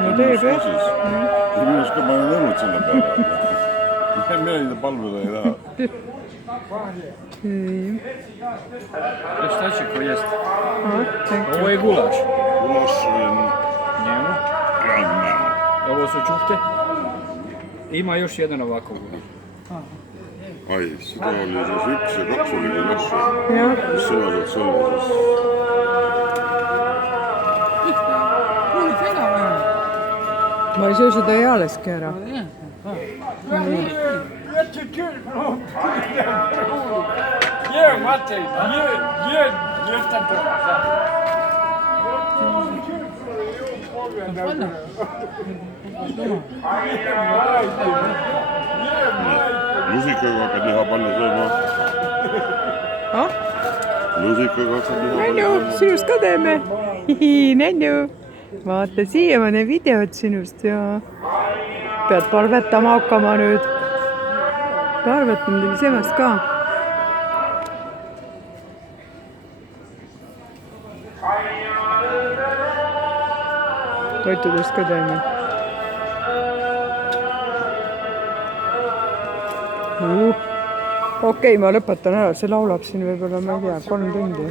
No teeb jah. Ja minu arust ka ma olen õlut selle peale. Mina niitä palvella ei taha. Dostatочно jest. Ovo je gulaš. Gulaš Njemu. rannan. Ovo su čufte. Ima još jedan ovako gulaš. Ai, seda oli siis üks ja kaks oli gulaš. Jah. Mis sõnased see oli siis? Ma ei söö seda ealeski ära. Lusikaga hakkad liha palju sööma. Lusikaga hakkad liha palju Nännu, sööma. sinust ka teeme. Nännu, vaata siiamaani videot sinust ja pead palvetama hakkama nüüd. Palvetame teil semast ka. Toitudest ka teeme. Okei, ma lõpetan ära, see laulab siin võib-olla, ma ei tea, 3 tundi.